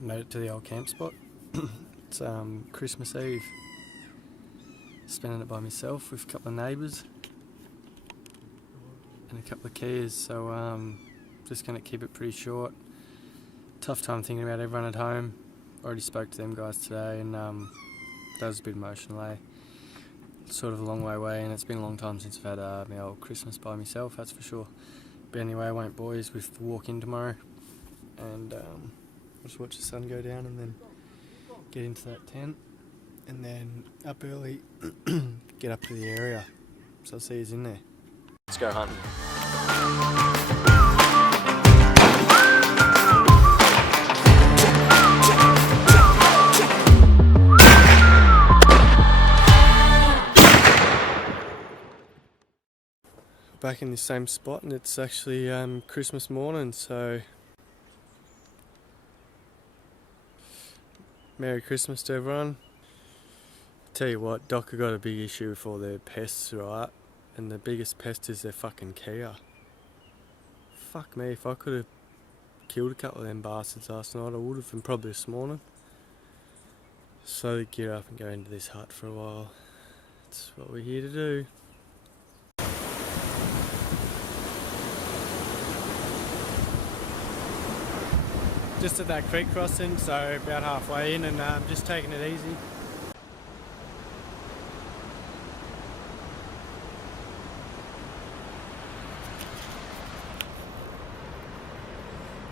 Made it to the old camp spot. It's Christmas Eve. Spending it by myself with a couple of neighbours and a couple of kids, so just going to keep it pretty short. Tough time thinking about everyone at home. Already spoke to them guys today, and that was a bit emotional, eh? Sort of a long way away, and it's been a long time since I've had my old Christmas by myself, that's for sure. But anyway, I won't boys, we've walk in tomorrow, and just watch the sun go down and then get into that tent, and then up early, get up to the area. So I'll see you in there. Let's go hunting. Back in the same spot, and it's actually Christmas morning, so Merry Christmas to everyone. Tell you what, Doc have got a big issue with all their pests, right? And the biggest pest is their fucking Kia. Fuck me, if I could have killed a couple of them bastards last night, I would have, and probably this morning. Slowly gear up and go into this hut for a while. That's what we're here to do. Just at that creek crossing, so about halfway in, and just taking it easy.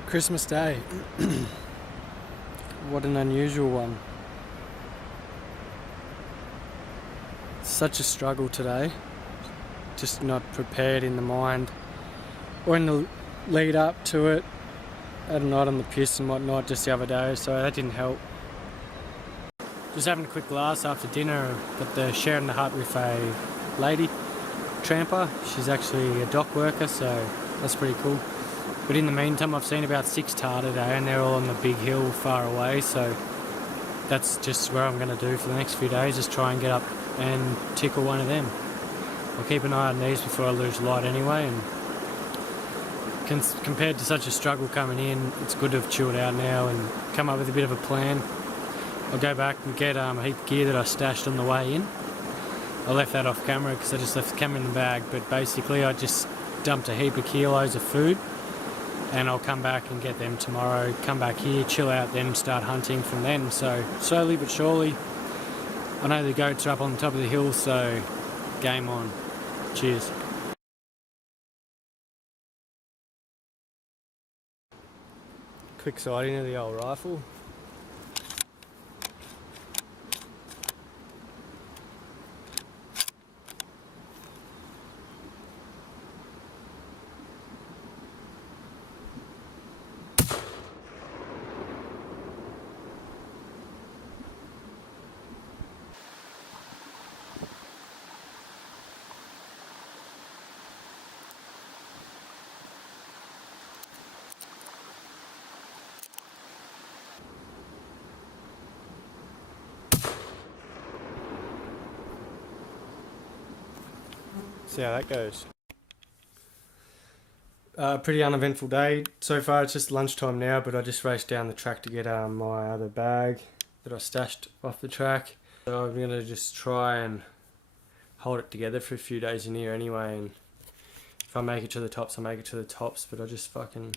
Christmas Day. What an unusual one. Such a struggle today. Just not prepared in the mind or in the lead up to it. Had a night on the piss and whatnot just the other day, so that didn't help. Just having a quick glass after dinner, but sharing the hut with a lady tramper. She's actually a dock worker, so that's pretty cool. But in the meantime, I've seen about 6 tar today, and they're all on the big hill far away, so that's just where I'm going to do for the next few days, just try and get up and tickle one of them. I'll keep an eye on these before I lose light anyway, and compared to such a struggle coming in, it's good to have chilled out now and come up with a bit of a plan. I'll go back and get a heap of gear that I stashed on the way in. I left that off camera because I just left the camera in the bag, but basically I just dumped a heap of kilos of food, and I'll come back and get them tomorrow, come back here, chill out, then start hunting from then. So slowly but surely, I know the goats are up on the top of the hill, so game on. Cheers. Quick sighting of the old rifle. See how that goes. Pretty uneventful day so far. It's just lunchtime now, but I just raced down the track to get my other bag that I stashed off the track. So I'm going to just try and hold it together for a few days in here anyway, and if I make it to the tops, I make it to the tops, but I just don't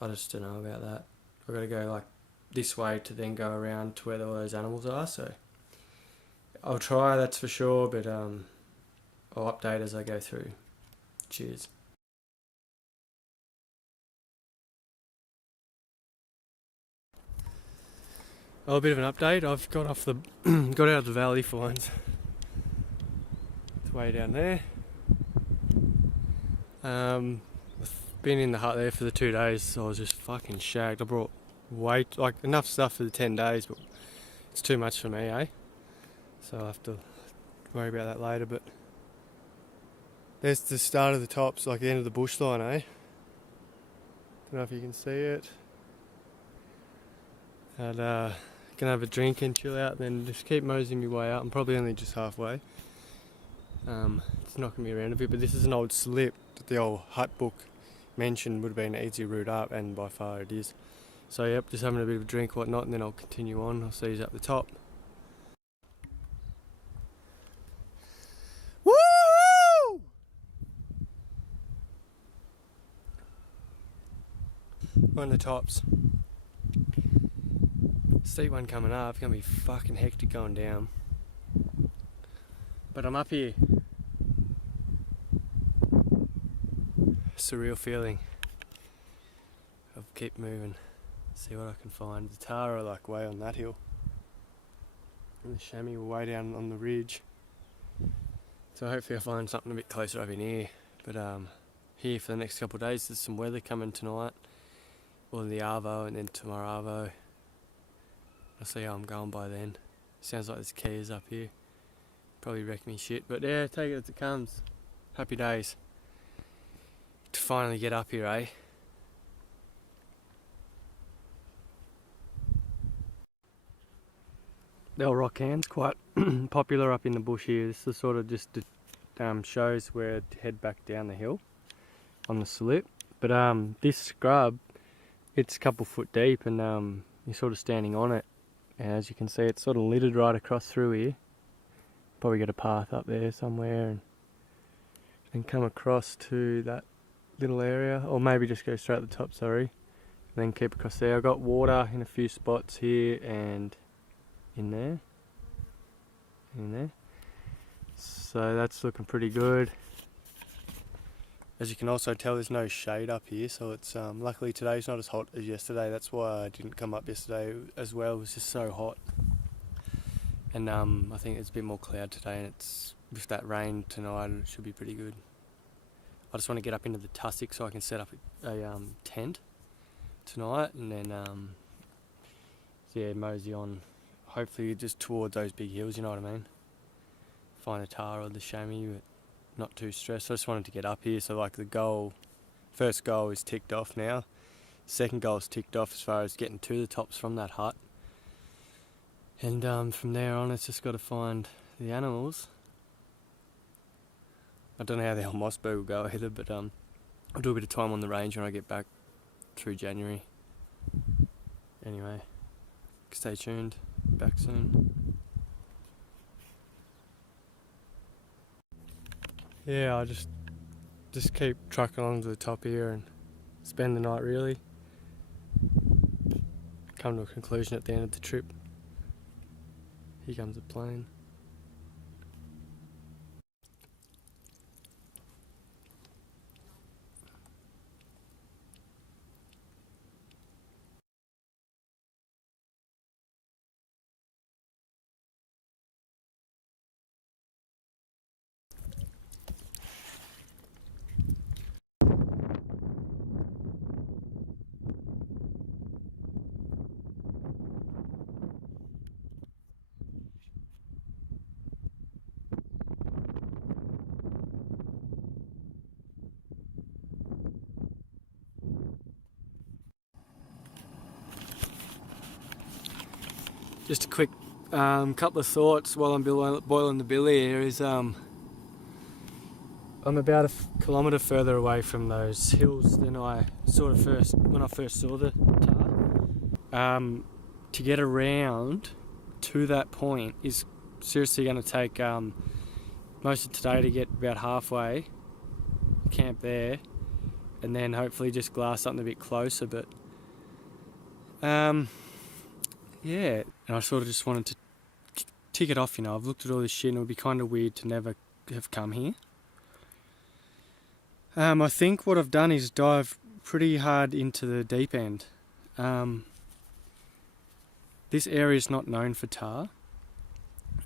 know about that. I've got to go like this way to then go around to where all those animals are, so I'll try, that's for sure, but I'll update as I go through. Cheers. Oh, a bit of an update. I've got off got out of the valley for once. It's way down there. I've been in the hut there for the 2 days, so I was just fucking shagged. I brought enough stuff for the 10 days, but it's too much for me, eh? So I'll have to worry about that later, but there's the start of the tops, like the end of the bush line, eh? Don't know if you can see it. And gonna have a drink and chill out, and then just keep moseying my way up. I'm probably only just halfway. It's knocking me around a bit, but this is an old slip that the old hut book mentioned would have been an easy route up, and by far it is. So yep, just having a bit of a drink, whatnot, and then I'll continue on. I'll see you at the top. Woo! We're on the tops. Steep one coming up, it's gonna be fucking hectic going down. But I'm up here. Surreal feeling. I'll keep moving, see what I can find. The tar are like way on that hill, and the chamois were way down on the ridge. So hopefully I'll find something a bit closer up in here. But here for the next couple of days, there's some weather coming tonight, or the arvo, and then tomorrow arvo. I'll see how I'm going by then. Sounds like there's keys up here. Probably wreck me shit, but yeah, take it as it comes. Happy days to finally get up here, eh? The old rock cant's quite popular up in the bush here. This is sort of just shows where to head back down the hill on the slip. But this scrub, it's a couple foot deep, and you're sort of standing on it. And as you can see, it's sort of littered right across through here. Probably get a path up there somewhere and come across to that little area, or maybe just go straight at the top, sorry, and then keep across there. I've got water in a few spots here and in there, so that's looking pretty good. As you can also tell, there's no shade up here, so it's luckily today's not as hot as yesterday. That's why I didn't come up yesterday as well. It was just so hot, and I think it's a bit more cloud today, and it's with that rain tonight, it should be pretty good. I just want to get up into the tussock so I can set up a tent tonight, and then yeah, mosey on. Hopefully just towards those big hills, you know what I mean? Find a tar or the chamois, but not too stressed. I just wanted to get up here, so like the goal, first goal is ticked off now. Second goal is ticked off as far as getting to the tops from that hut. And from there on, it's just got to find the animals. I don't know how the hell Mossberg will go either, but I'll do a bit of time on the range when I get back through January. Anyway, stay tuned. Back soon. Yeah, I'll just keep trucking along to the top here and spend the night really. Come to a conclusion at the end of the trip. Here comes the plane. Just a quick couple of thoughts while I'm boiling the billy here is I'm about a kilometre further away from those hills than I sort of when I first saw the tar. To get around to that point is seriously going to take most of today to get about halfway, camp there, and then hopefully just glass something a bit closer, but yeah, and I sort of just wanted to tick it off, you know. I've looked at all this shit and it would be kind of weird to never have come here. I think what I've done is dive pretty hard into the deep end. This area is not known for tar.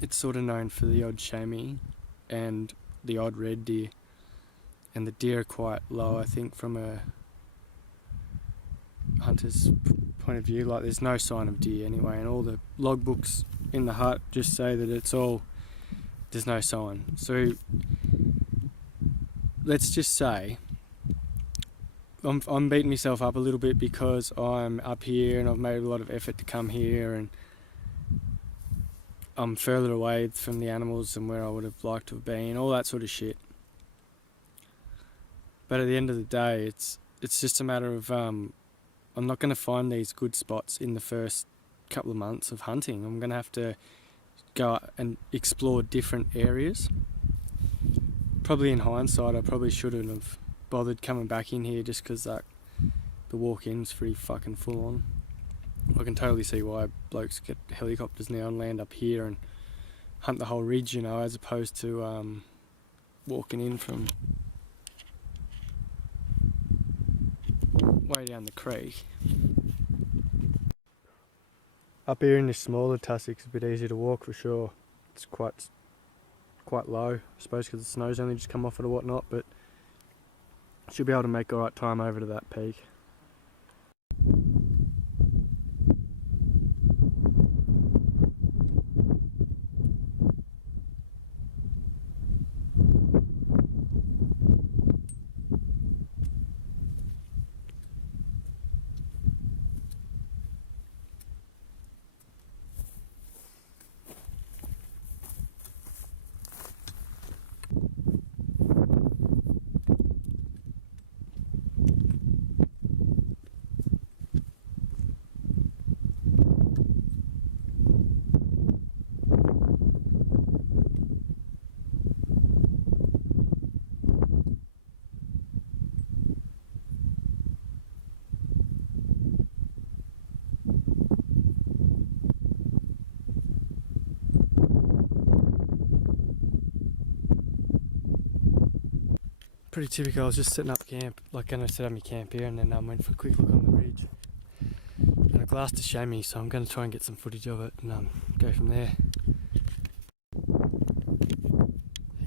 It's sort of known for the odd chamois and the odd red deer. And the deer are quite low, I think, from a hunter's point of view. Like, there's no sign of deer anyway, and all the logbooks in the hut just say that there's no sign. So let's just say I'm beating myself up a little bit because I'm up here and I've made a lot of effort to come here, and I'm further away from the animals than where I would have liked to have been, all that sort of shit. But at the end of the day, it's just a matter of I'm not going to find these good spots in the first couple of months of hunting. I'm going to have to go and explore different areas. Probably in hindsight, I probably shouldn't have bothered coming back in here just because the walk-in's pretty fucking full on. I can totally see why blokes get helicopters now and land up here and hunt the whole ridge, you know, as opposed to walking in from way down the creek. Up here in this smaller tussock's a bit easier to walk for sure. It's quite low, I suppose, because the snow's only just come off it or whatnot, but should be able to make alright time over to that peak. Pretty typical. I was just setting up camp, going to set up my camp here, and then went for a quick look on the ridge. And I glassed a chamois, so I'm going to try and get some footage of it and go from there.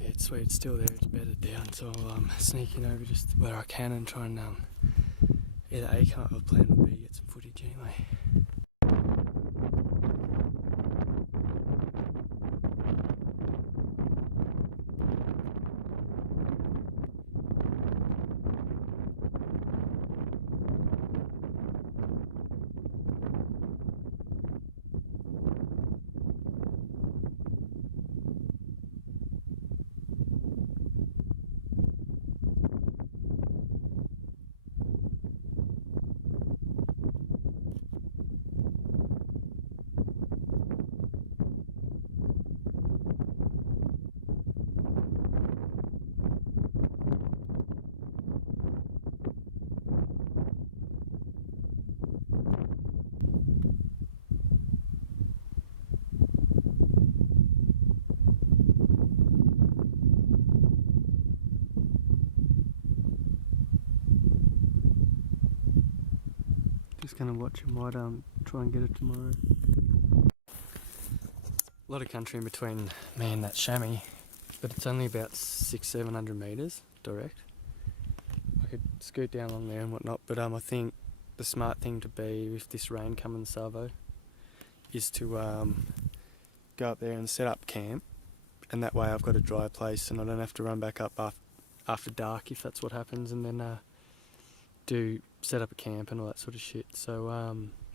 Yeah, it's sweet. It's still there. It's bedded down, so I'll sneak in over just where I can and try and either come up with a plan or B, get some footage anyway. Just gonna watch it, might try and get it tomorrow. A lot of country in between me and that chamois, but it's only about 600-700 metres direct. I could scoot down along there and whatnot, but I think the smart thing to be with this rain coming salvo is to go up there and set up camp, and that way I've got a dry place and I don't have to run back up after dark if that's what happens, and then set up a camp and all that sort of shit. So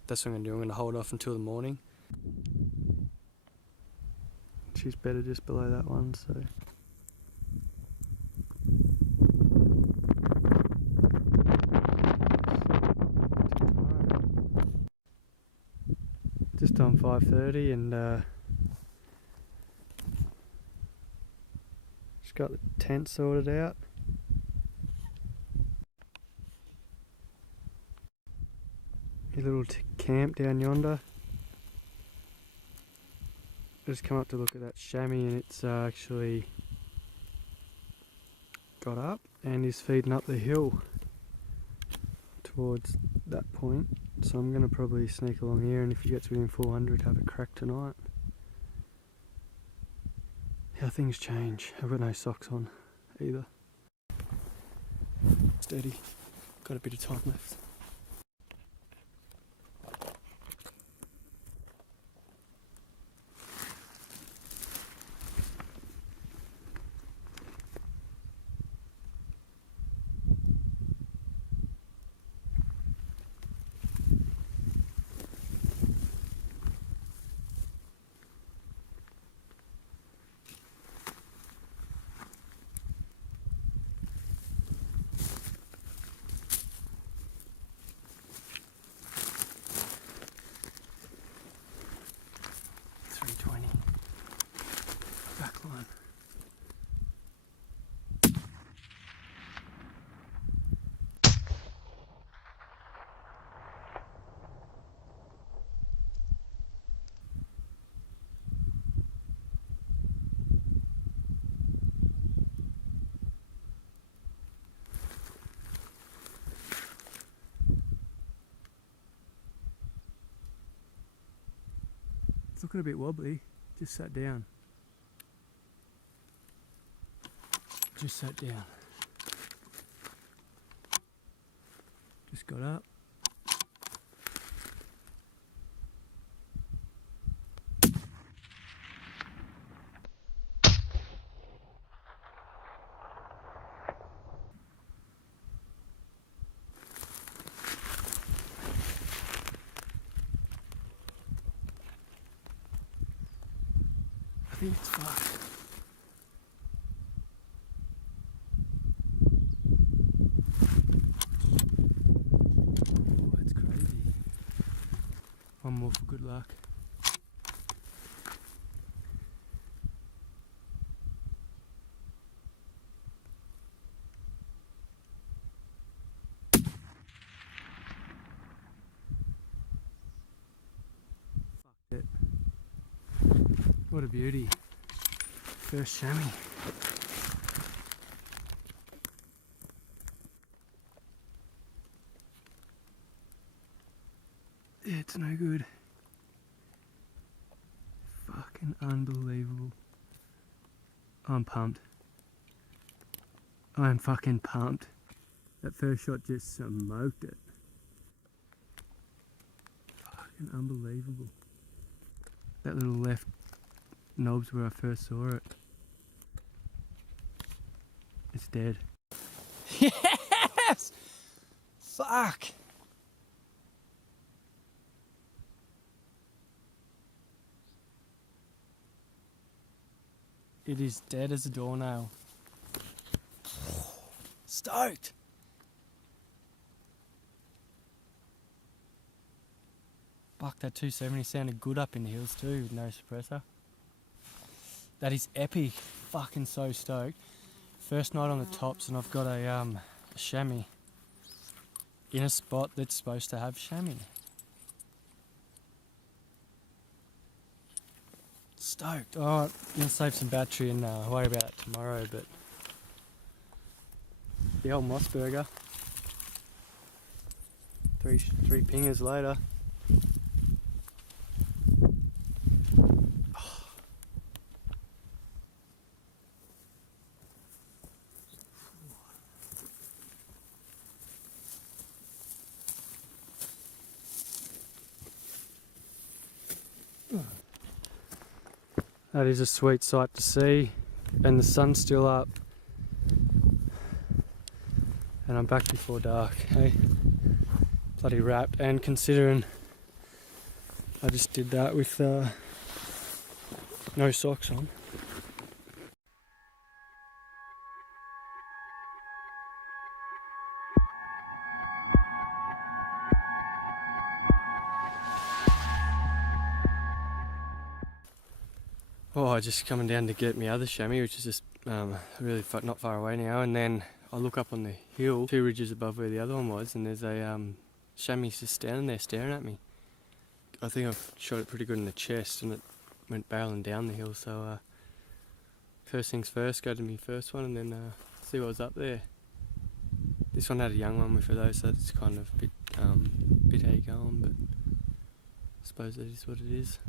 that's what I'm going to do. I'm going to hold off until the morning. She's better just below that one, so... Just on 5:30 and just got the tent sorted out. A little camp down yonder. I just come up to look at that chamois and it's actually got up and is feeding up the hill towards that point. So I'm going to probably sneak along here, and if he gets within 400, have a crack tonight. How things change. I've got no socks on either. Steady. Got a bit of time left. It's looking a bit wobbly. Just sat down. Just sat down. Just got up. I think it's fucked. Oh, that's crazy. One more for good luck. Fucked it. What a beauty. First chamois. Yeah, it's no good. Fucking unbelievable. I'm pumped. I'm fucking pumped. That first shot just smoked it. Fucking unbelievable. That little left knob's where I first saw it. It's dead. Yes! Fuck! It is dead as a doornail. Stoked! Fuck, that 270 sounded good up in the hills too with no suppressor. That is epic. Fucking so stoked. First night on the tops and I've got a chamois in a spot that's supposed to have chamois. Stoked. Alright, I'm going to save some battery and worry about it tomorrow, but the old Mossberger. Three pingers later. That is a sweet sight to see, and the sun's still up, and I'm back before dark, hey? Bloody wrapped, and considering I just did that with no socks on. Oh, just coming down to get my other chamois, which is just really not far away now, and then I look up on the hill, 2 ridges above where the other one was, and there's a chamois just standing there staring at me. I think I've shot it pretty good in the chest, and it went barreling down the hill, so first things first, go to my first one and then see what was up there. This one had a young one with her though, so it's kind of a bit how you going, but I suppose that is what it is.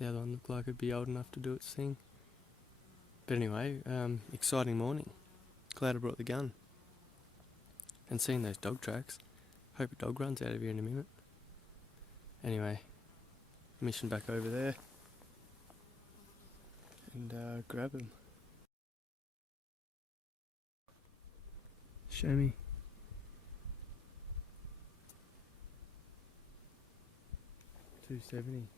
The other one looked like it'd be old enough to do its thing. But anyway, exciting morning. Glad I brought the gun. And seeing those dog tracks. Hope a dog runs out of here in a minute. Anyway, mission back over there. And grab him. Chamois. 270.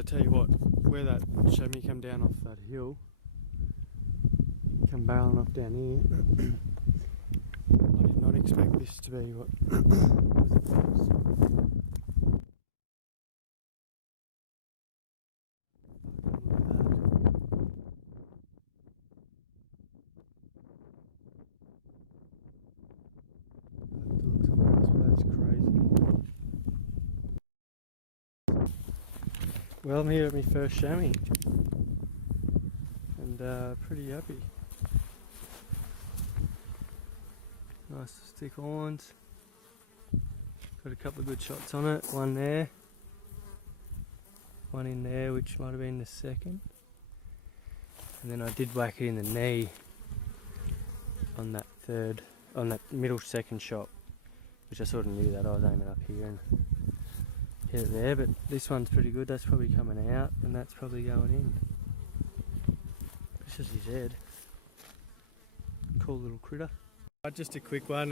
I tell you what, where that chamois come down off that hill, come barreling off down here, I did not expect this to be what was it was. Well, I'm here at my first chamois and pretty happy. Nice thick horns. Got a couple of good shots on it. One there, one in there, which might have been the second. And then I did whack it in the knee on that middle second shot, which I sort of knew that I was aiming up here and hit it there, but this one's pretty good. That's probably coming out and that's probably going in. This is his head. Cool little critter. Just a quick one.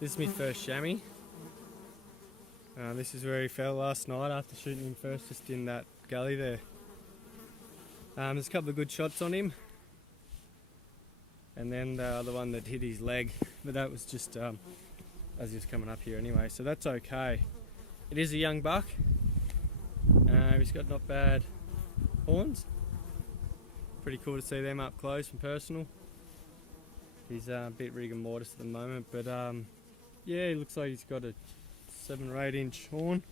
This is my first chamois. This is where he fell last night after shooting him first, just in that gully there. There's a couple of good shots on him, and then the other one that hit his leg, but that was just as he was coming up here anyway, so that's okay. It is a young buck. He's got not bad horns. Pretty cool to see them up close and personal. He's a bit rigor mortis at the moment, but yeah, he looks like he's got a 7 or 8 inch horn.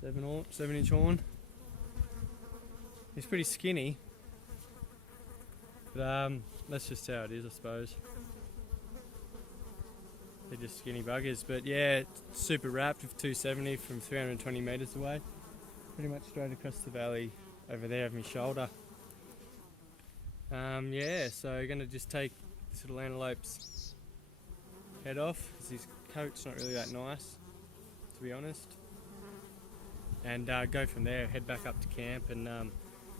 7 inch horn. He's pretty skinny, but that's just how it is, I suppose. They're just skinny buggers, but yeah, super wrapped with 270 from 320 metres away. Pretty much straight across the valley over there of my shoulder. Yeah, so going to just take this little antelope's head off, because his coat's not really that nice, to be honest. And go from there, head back up to camp and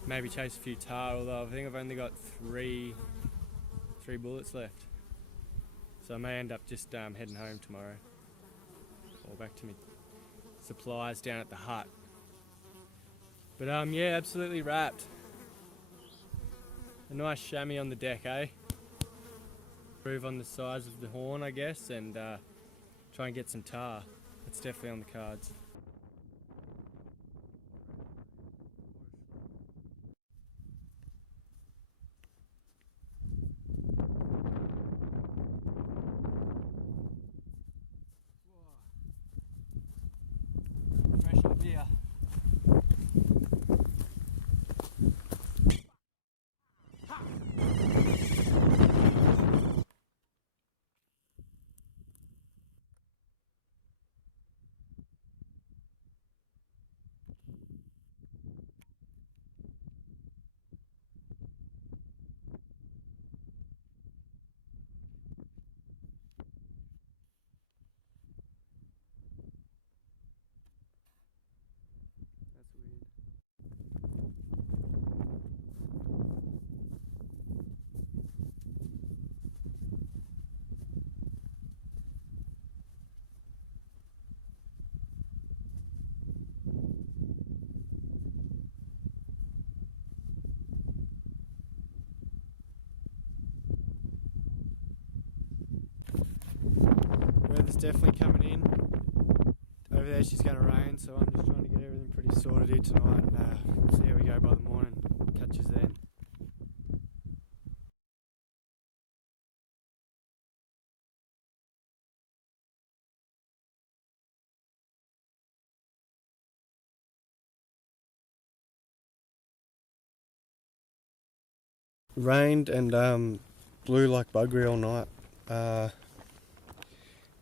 maybe chase a few tahr, although I think I've only got three bullets left. So I may end up just heading home tomorrow, or back to my supplies down at the hut. But yeah, absolutely wrapped. A nice chamois on the deck, eh? Improve on the size of the horn, I guess, and try and get some tahr. That's definitely on the cards. Fresh up here. That's weird. Weather's definitely coming in. Over there she's going to rain, so I'm just trying to get everything pretty sorted here tonight and see how we go by the morning. Catch us then. Rained and blew like buggery all night.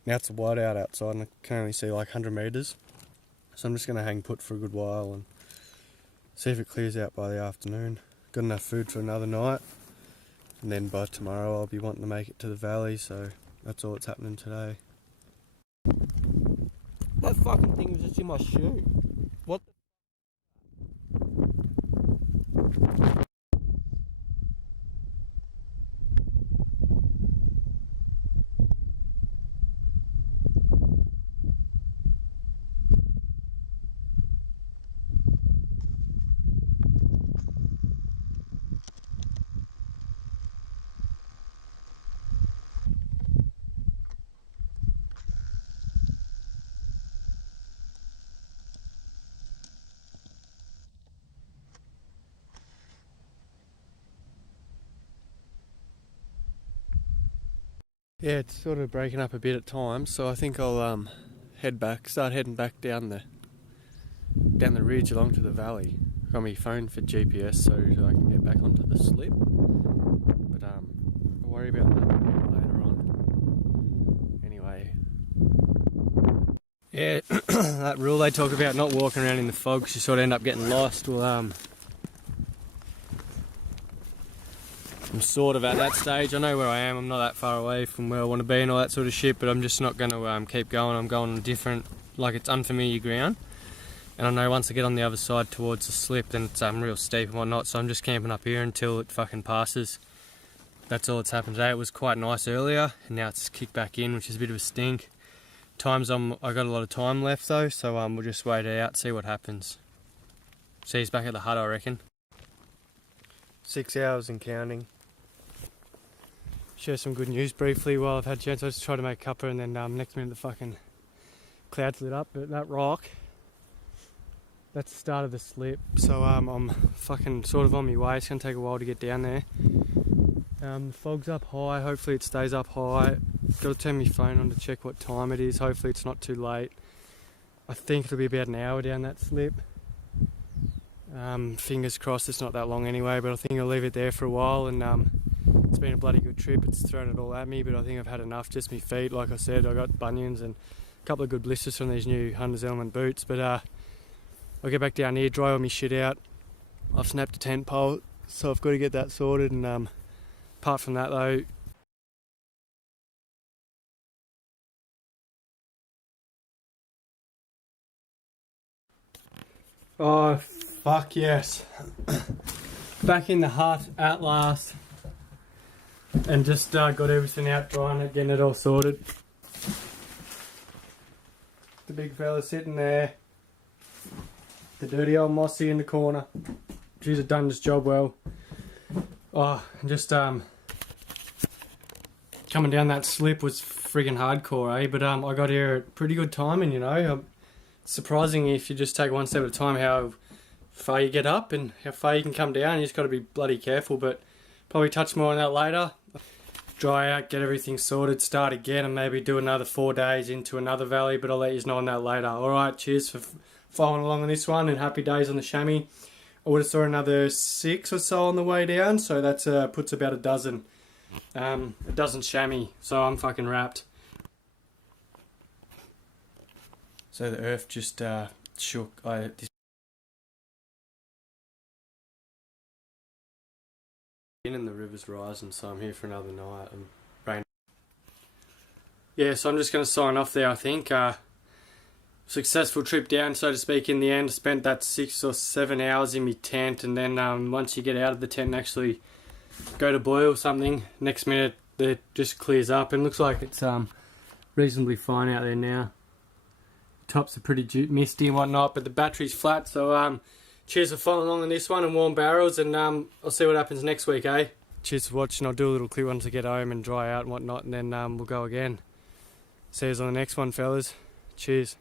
Now it's a whiteout outside and I can only see like 100 metres. So I'm just going to hang put for a good while and see if it clears out by the afternoon. Got enough food for another night, and then by tomorrow I'll be wanting to make it to the valley, so that's all that's happening today. That fucking thing was just in my shoe. What the Yeah, it's sort of breaking up a bit at times, so I think I'll start heading back down the ridge along to the valley. Got my phone for GPS so I can get back onto the slip. But I'll worry about that later on. Anyway. Yeah, that rule they talk about, not walking around in the fog because you sort of end up getting lost. Well, I'm sort of at that stage. I know where I am. I'm not that far away from where I want to be and all that sort of shit, but I'm just not going to keep going. I'm going on different, like it's unfamiliar ground. And I know once I get on the other side towards the slip, then it's real steep and whatnot, so I'm just camping up here until it fucking passes. That's all that's happened today. It was quite nice earlier, and now it's kicked back in, which is a bit of a stink. I got a lot of time left though, so we'll just wait it out, see what happens. See you back at the hut, I reckon. 6 hours and counting. Share some good news briefly while I've had a chance. I just tried to make cuppa and then next minute the fucking clouds lit up, but that rock, that's the start of the slip, so I'm fucking sort of on my way. It's going to take a while to get down there. The fog's up high, hopefully it stays up high. Got to turn my phone on to check what time it is, hopefully it's not too late. I think it'll be about an hour down that slip. Fingers crossed it's not that long anyway, but I think I'll leave it there for a while. And it's been a bloody good trip, it's thrown it all at me, but I think I've had enough. Just my feet, like I said, I got bunions and a couple of good blisters from these new Hunter's Element boots, but I'll get back down here, dry all my shit out. I've snapped a tent pole, so I've got to get that sorted. And apart from that though, oh fuck yes. Back in the hut at last, and just got everything out, drying it, getting it all sorted. The big fella sitting there, the dirty old Mossy in the corner. She's done this job well. Oh, just coming down that slip was friggin' hardcore, eh? But I got here at pretty good timing, you know. Surprising if you just take one step at a time how far you get up and how far you can come down. You just got to be bloody careful, but probably touch more on that later. Dry out, get everything sorted, start again, and maybe do another 4 days into another valley, but I'll let you know on that later. Alright, cheers for following along on this one, and happy days on the chamois. I would have saw another 6 or so on the way down, so that puts about a dozen chamois, so I'm fucking wrapped. So the earth just shook. And the river's rising, so I'm here for another night. And rain. Yeah, so I'm just going to sign off there, I think. Successful trip down, so to speak, in the end. I spent that 6 or 7 hours in my tent, and then once you get out of the tent and actually go to boil something, next minute it just clears up, and looks like it's reasonably fine out there now. Tops are pretty misty and whatnot, but the battery's flat, so cheers for following along on this one, and warm barrels, and I'll see what happens next week, eh? Cheers for watching. I'll do a little quick one to get home and dry out and whatnot, and then we'll go again. See you on the next one, fellas. Cheers.